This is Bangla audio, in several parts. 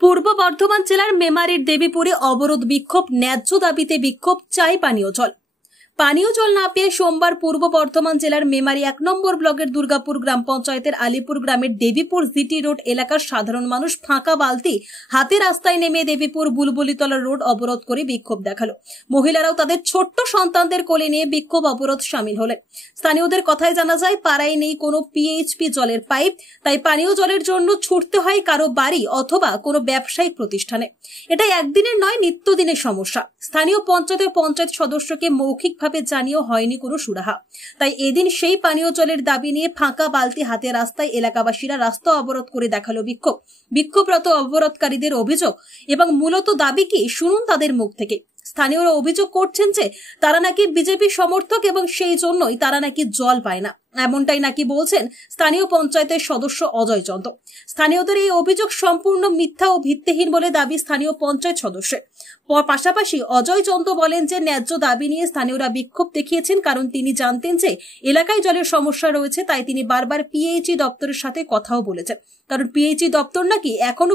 পূর্ব বর্ধমান জেলার মেমারির দেবীপুরে অবরোধ বিক্ষোভ, ন্যায্য দাবিতে বিক্ষোভ, চাই পানীয় জল। পানীয় জল না পেয়ে সোমবার পূর্ব বর্ধমান জেলার মেমারি 1 নম্বর ব্লকের দুর্গাপুর গ্রাম পঞ্চায়েতের আলিপুর গ্রামের দেবীপুর জিটি রোড এলাকার সাধারণ মানুষ ফাঁকা বালতি হাতে রাস্তায় নেমে দেবীপুর বুলবুলিতলা রোড অবরোধ করে বিক্ষোভ দেখালো। মহিলারাও তাদের ছোট্ট সন্তানদের কোলে নিয়ে বিক্ষোভ অবরোধ সামিল হলেন। স্থানীয়দের কথায় জানা যায়, পাড়ায় নেই কোনো পিএইচপি জলের পাইপ, তাই পানীয় জলের জন্য ছুটতে হয় কারো বাড়ি অথবা কোনো ব্যবসায়িক প্রতিষ্ঠানে। এটা একদিনের নয়, নিত্যদিনের সমস্যা। স্থানীয় পঞ্চায়েত সদস্যকে মৌখিক জানিয়েও হয়নি কোনো সুরাহা। তাই এদিন সেই পানীয় জলের দাবি নিয়ে ফাঁকা বালতি হাতে রাস্তায় এলাকাবাসীরা রাস্তা অবরোধ করে দেখালো বিক্ষোভ। বিক্ষোভরত অবরোধকারীদের অভিযোগ এবং মূলত দাবি কি, শুনুন তাদের মুখ থেকে। স্থানীয়রা অভিযোগ করছেন যে তারা নাকি বিজেপি সমর্থক এবং সেই জন্যই তারা নাকি জল পায় না, এমনটাই নাকি বলছেন স্থানীয় পঞ্চায়েতের সদস্য অজয় চন্দ্র। স্থানীয়দের এই অভিযোগ সম্পূর্ণ মিথ্যা ও ভিত্তিহীন বলে দাবি স্থানীয় পঞ্চায়েত সদস্যের। পাশাপাশি অজয় চন্দ্র বলেন যে ন্যায্য দাবি নিয়ে স্থানীয়রা বিক্ষোভ দেখিয়েছেন কারণ তিনি জানতেন যে এলাকায় জলের সমস্যা রয়েছে, তাই তিনি বারবার পিএইচই দপ্তরের সাথে কথাও বলেছেন। কারণ পিএইচই দপ্তর নাকি এখনো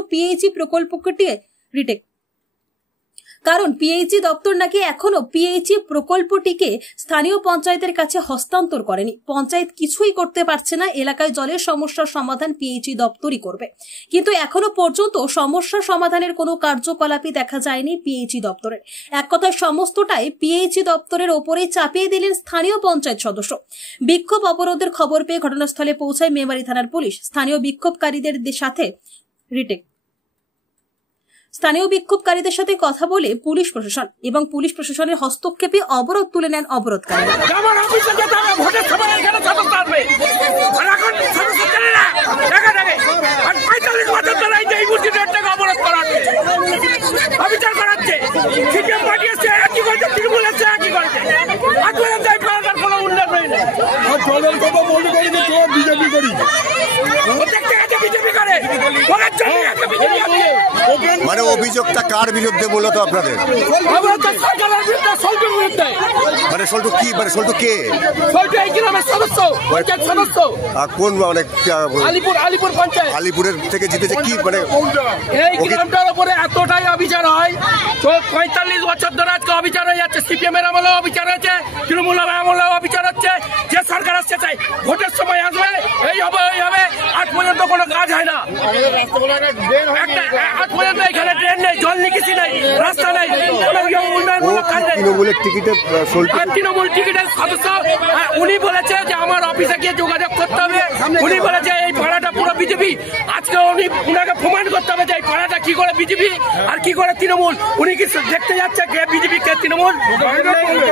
পিএইচই প্রকল্পটিকে স্থানীয় পঞ্চায়েতের কাছে হস্তান্তর করেনি। পঞ্চায়েত কিছুই করতে পারছে না, এলাকায় জলের সমস্যার সমাধান পিএইচই দপ্তরই করবে। কিন্তু এখনো পর্যন্ত সমস্যা সমাধানের কোনো কার্যকলাপই দেখা যায়নি পিএইচই দপ্তরের। এক কথায় সমস্তটাই পিএইচই দপ্তরের ওপরেই চাপিয়ে দিলেন স্থানীয় পঞ্চায়েত সদস্য। বিক্ষোভ অবরোধের খবর পেয়ে ঘটনাস্থলে পৌঁছায় মেমারি থানার পুলিশ। স্থানীয় বিক্ষোভকারীদের সাথে কথা বলে পুলিশ প্রশাসন এবং পুলিশ প্রশাসনের হস্তক্ষেপে অবরোধ তুলে নেন অবরোধকারীরা। মানে অভিযোগটা কার বিরুদ্ধে মূলত আপনাদের? মানে সল্টু কি, মানে সল্টু কে? কোন মানে আলিপুর পঞ্চায়েত, আলিপুরের থেকে জিতেছে কি? মানে এই গ্রামটার উপরে এতটাই অবিচার হয়, 45 বছর ধরে আজকে অবিচার হয়ে যাচ্ছে। সিপিএম এর আমলেও অবিচার হয়েছে, তৃণমূলের আমলেও অবিচার হচ্ছে। যে সরকার আসছে চাই ভোটের সময় আসবে, এই হবে ওই হবে, আজ পর্যন্ত কোনো কাজ হয় না। আজ পর্যন্ত এখানে ট্রেন নেই, জল নিকাশি নেই, রাস্তা নেই, উন্নয়নমূলক কাজ নেই। তৃণমূল টিকিটের সদস্য উনি বলেছে যে আমার অফিসে গিয়ে যোগাযোগ করতে হবে। উনি বলেছে এই পাড়াটা পুরো বিজেপি। আজকে উনাকে প্রমাণ করতে হবে যে এই পাড়াটা কি করে বিজেপি আর কি করে তৃণমূল। উনি কি দেখতে যাচ্ছে কে বিজেপি কে তৃণমূল?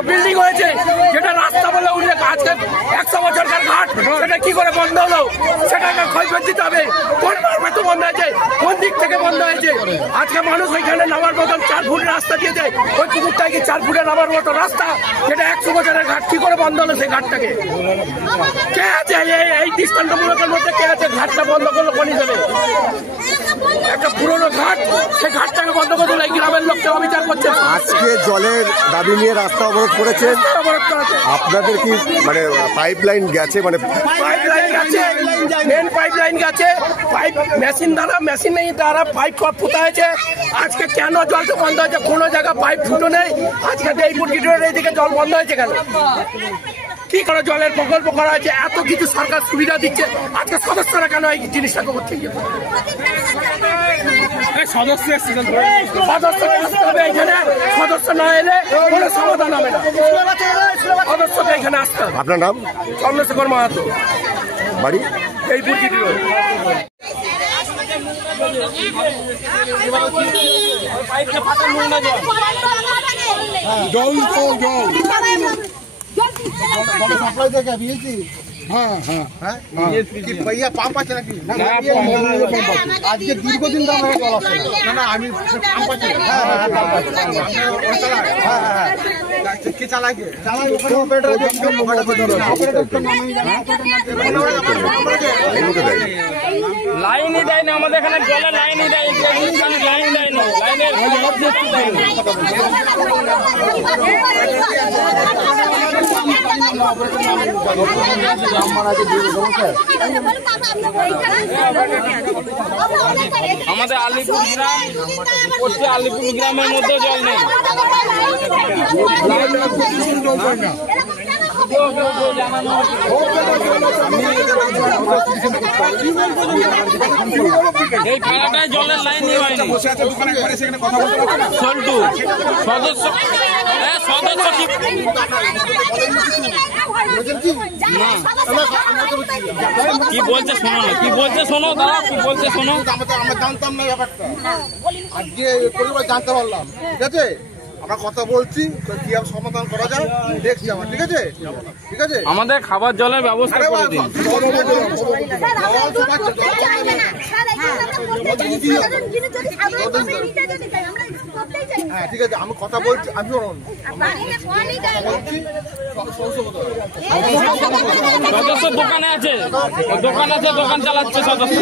বিল্ডিং হয়েছে যেটা রাস্তা বলে উনি আজকে 100 বছরকার ঘাট, সেটা কি করে বন্ধ হলো সেটাকে ক্ষয়ক্ষতি দিতে হবে। কোন মারফত বন্ধ হয়েছে, কোন দিক থেকে বন্ধ হয়েছে? আজকে মানুষ ওইখানে নামার মতন 4 ফুট রাস্তা দিয়েছে, ওই পুকুরটাকে 4 ফুটে নামার মতো রাস্তা, যেটা 100 বছরের ঘাট, কি করে বন্ধ হলো সেই ঘাটটাকে? কে আছে এই দৃষ্টান্তমূলকের মধ্যে কে আছে? ঘাটটা বন্ধ করলো কোন হিসেবে? একটা পুরোনো ঘাট, সেই ঘাটটাকে বন্ধ করে দিল। এই গ্রামের লোককে অবিচার করছে। আজকে জলের দাবি নিয়ে রাস্তা অবরোধ করেছেন আপনাদের কি? মানে পাইপ লাইন গেছে, মানে পাইপ লাইন গেছে, মেন পাইপ লাইন গেছে, পাইপ মেশিন দ্বারা পাইপ পোতা হয়েছে। আজকে কেন জলটা বন্ধ হয়েছে? কোনো জায়গায় পাইপ ফুটো নেই। আজকে দেবীপুর গিটোরের এইদিকে জল বন্ধ হয়েছে কেন? কি করে জলের প্রকল্প করা হয়েছে? এত কিছু সরকার সুবিধা দিচ্ছে, আজকে সদস্যরা কেন এই জিনিসটা করছে? সদস্য না এলে কোনো সমাধান হবে না। সদস্যকে এখানে আসতে হবে। আপনার নাম? চন্দ্রশেখর মাহাতো, বাড়ি এই বুঝি দিল। জল সাপ্লাই দেখে দিয়েছি। আজকে দীর্ঘদিন ধরে জল আসছে না। আমি লাইনই দেয় না আমাদের এখানে, জলের লাইনই দেয়, লাইন দেয় না। আমাদের আলিপুর গ্রাম আলিপুর গ্রামের মধ্যে জল নেই। এই পাড়াটায় জলের লাইন হয়নি। সল্টু সদস্য কি বলছে শোনো না, কি বলছে শোনো দাদা, কি বলছে শোনো। আমরা জানতাম না ব্যাপারটা, আজকে পরিবার জানতে পারলাম। ঠিক আছে, আমরা কথা বলছি কিভাবে সমাধান করা যায় দেখছি আমার। ঠিক আছে, ঠিক আছে, আমাদের খাবার জলের ব্যবস্থা করে দিন। হ্যাঁ ঠিক আছে, আমি কথা বলছি। আমি সদস্য দোকানে আছে, দোকান আছে, দোকান চালাচ্ছে সদস্য।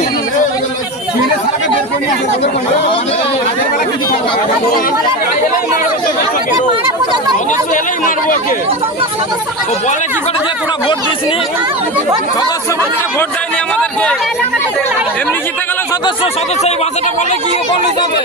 সদস্য এলেই মারবো ওকে। ও বলে কি করে যে তোরা ভোট দিসনি, সদস্য বলতে ভোট দেয়নি আমাদেরকে। এমনি জিতে গেল সদস্য, সদস্য এই ভাষাটা বলে কি বলে যাবে।